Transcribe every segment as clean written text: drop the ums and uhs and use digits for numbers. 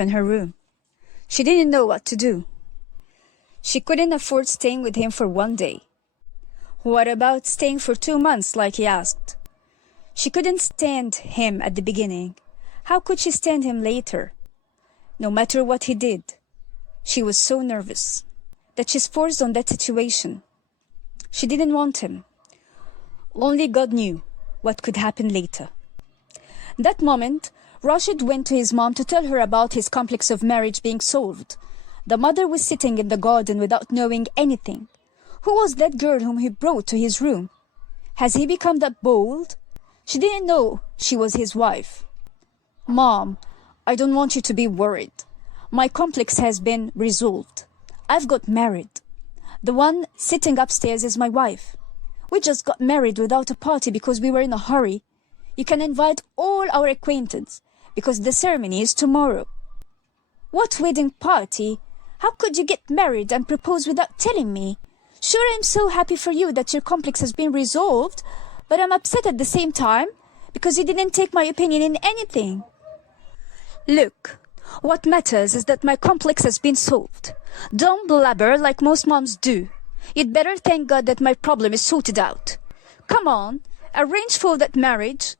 in her room. She didn't know what to do. She couldn't afford staying with him for one day. What about staying for 2 months, like he asked? She couldn't stand him at the beginning. How could she stand him later? No matter what he did, she was so nervous that she's forced on that situation. She didn't want him. Only God knew what could happen later. That moment, Rashid went to his mom to tell her about his complex of marriage being solved. The mother was sitting in the garden without knowing anything. Who was that girl whom he brought to his room? Has he become that bold? She didn't know she was his wife. Mom, I don't want you to be worried. My complex has been resolved. I've got married. The one sitting upstairs is my wife. We just got married without a party because we were in a hurry. You can invite all our acquaintances because the ceremony is tomorrow. What wedding party? How could you get married and propose without telling me? Sure, I'm so happy for you that your complex has been resolved, but I'm upset at the same time because you didn't take my opinion in anything. Look, what matters is that my complex has been solved. Don't blabber like most moms do. You'd better thank God that my problem is sorted out. Come on, arrange for that marriage.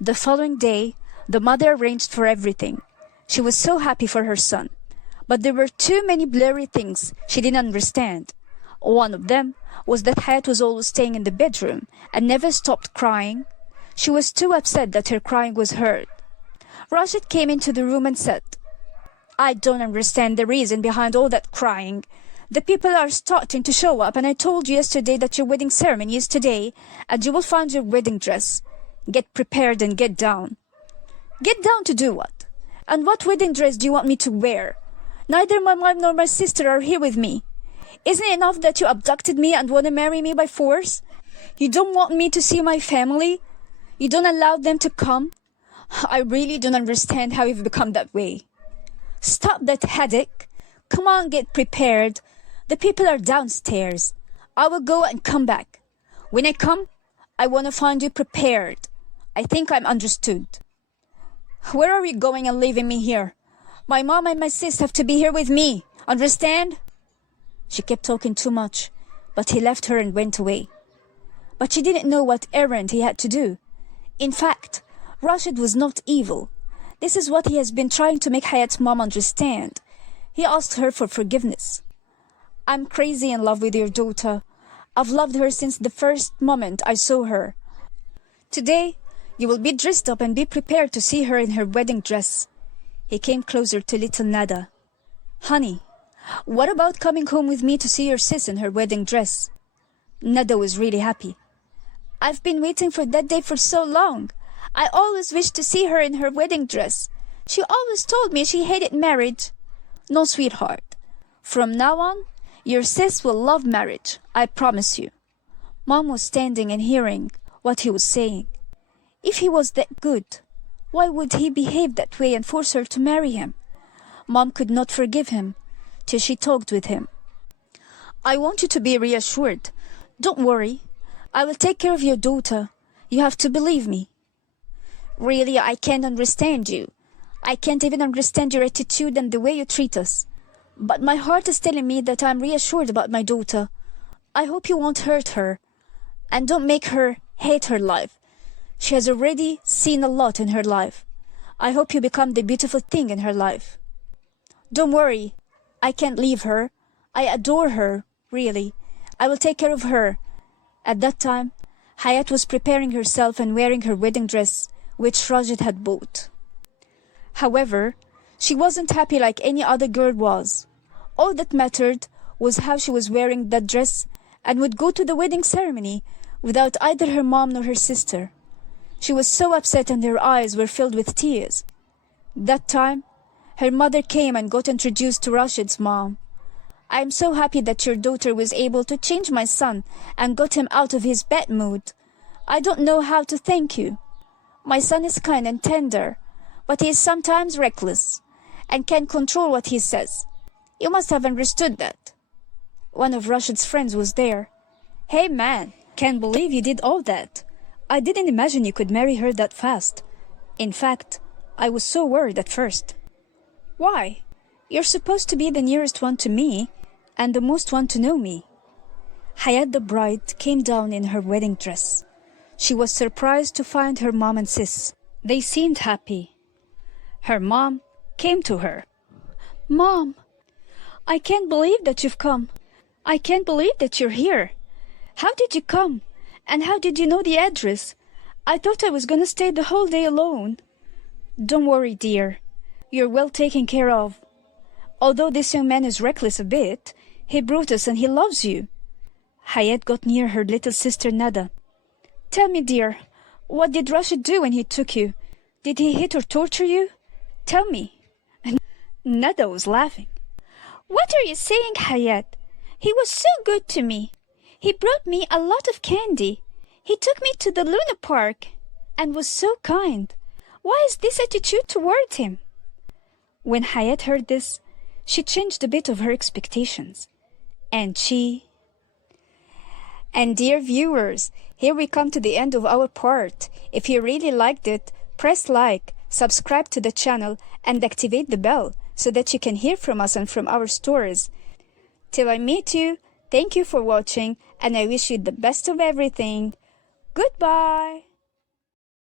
The following day, the mother arranged for everything. She was so happy for her son. But there were too many blurry things she didn't understand. One of them was that Hayat was always staying in the bedroom and never stopped crying. She was too upset that her crying was heard. Rashid came into the room and said, I don't understand the reason behind all that crying. The people are starting to show up, and I told you yesterday that your wedding ceremony is today, and you will find your wedding dress. Get prepared and get down. Get down to do what? And what wedding dress do you want me to wear? Neither my mom nor my sister are here with me. Isn't it enough that you abducted me and want to marry me by force? You don't want me to see my family? You don't allow them to come? I really don't understand how you've become that way. Stop that headache. Come on, get prepared. The people are downstairs. I will go and come back. When I come, I want to find you prepared. I think I'm understood. Where are you going and leaving me here? My mom and my sis have to be here with me. Understand? She kept talking too much, but he left her and went away. But she didn't know what errand he had to do. In fact, Rashid was not evil. This is what he has been trying to make Hayat's mom understand. He asked her for forgiveness. I'm crazy in love with your daughter. I've loved her since the first moment I saw her. Today, you will be dressed up and be prepared to see her in her wedding dress. He came closer to little Nada. Honey, what about coming home with me to see your sis in her wedding dress? Nada was really happy. I've been waiting for that day for so long. I always wished to see her in her wedding dress. She always told me she hated marriage. No, sweetheart. From now on, your sis will love marriage, I promise you. Mom was standing and hearing what he was saying. If he was that good, why would he behave that way and force her to marry him? Mom could not forgive him till she talked with him. I want you to be reassured. Don't worry. I will take care of your daughter. You have to believe me. Really, I can't understand you. I can't even understand your attitude and the way you treat us. But my heart is telling me that I'm reassured about my daughter. I hope you won't hurt her. And don't make her hate her life. She has already seen a lot in her life. I hope you become the beautiful thing in her life. Don't worry. I can't leave her. I adore her, really. I will take care of her. At that time, Hayat was preparing herself and wearing her wedding dress, which Rashid had bought. However, she wasn't happy like any other girl was. All that mattered was how she was wearing that dress and would go to the wedding ceremony without either her mom nor her sister. She was so upset and her eyes were filled with tears. That time, her mother came and got introduced to Rashid's mom. I am so happy that your daughter was able to change my son and got him out of his bad mood. I don't know how to thank you. My son is kind and tender, but he is sometimes reckless and can't control what he says. You must have understood that. One of Rashid's friends was there. Hey man, can't believe you did all that. I didn't imagine you could marry her that fast. In fact, I was so worried at first. Why? You're supposed to be the nearest one to me and the most one to know me. Hayat the bride came down in her wedding dress. She was surprised to find her mom and sis. They seemed happy. Her mom came to her. Mom, I can't believe that you've come. I can't believe that you're here. How did you come? And how did you know the address? I thought I was going to stay the whole day alone. Don't worry, dear. You're well taken care of. Although this young man is reckless a bit, he brought us and he loves you. Hayat got near her little sister Nada. Tell me, dear, what did Rashid do when he took you? Did he hit or torture you? Tell me. Nada was laughing. What are you saying, Hayat? He was so good to me. He brought me a lot of candy. He took me to the Luna Park and was so kind. Why is this attitude toward him? When Hayat heard this, she changed a bit of her expectations. And dear viewers, here we come to the end of our part. If you really liked it, press like, subscribe to the channel, and activate the bell so that you can hear from us and from our stories. Till I meet you, thank you for watching, and I wish you the best of everything. Goodbye!